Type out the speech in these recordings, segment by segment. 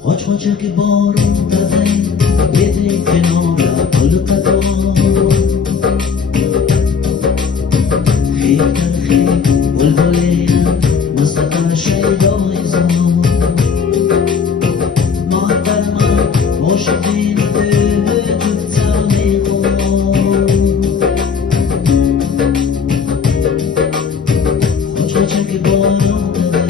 خوچه که بارون داده یه کنار پلکتا خیلی تلخی بلبلی مستقر شیدای زمان محترم عاشقی نده جد زمی خوچه که بارون داده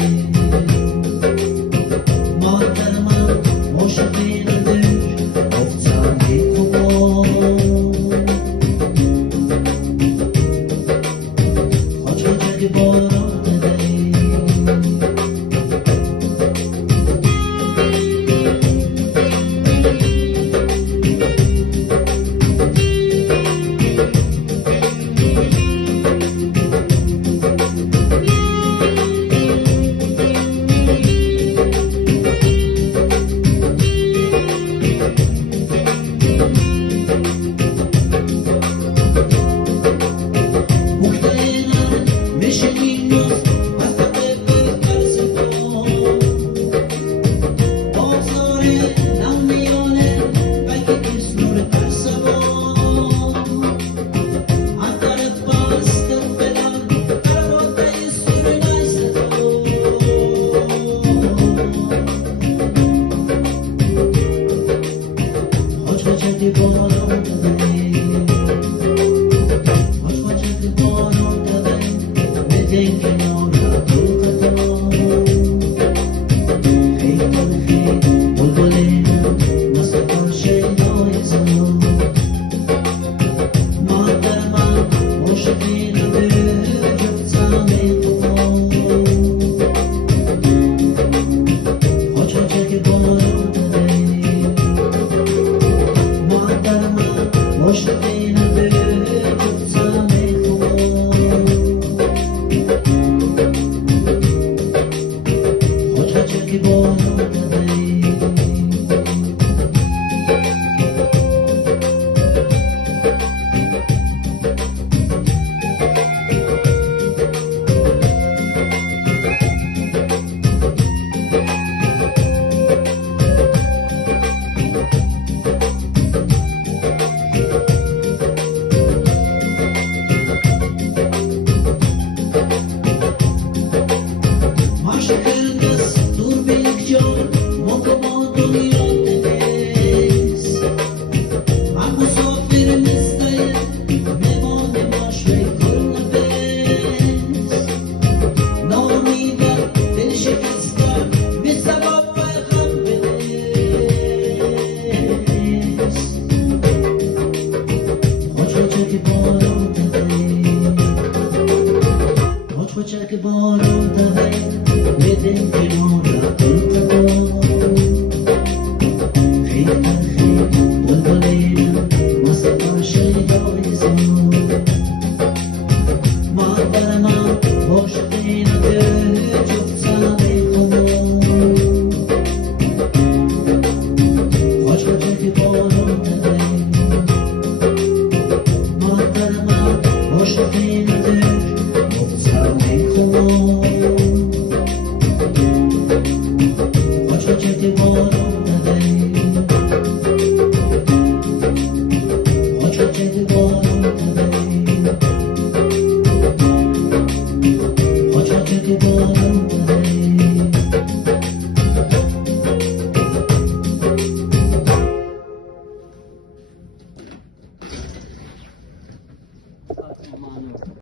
که بارون داده بدین کنار پلکتا خیلی تلخی بلبلی مستقر شیدای زمان محترم عاشقی نده جد زمی خوچه که بارون داده محترم عاشقی نده جد زمی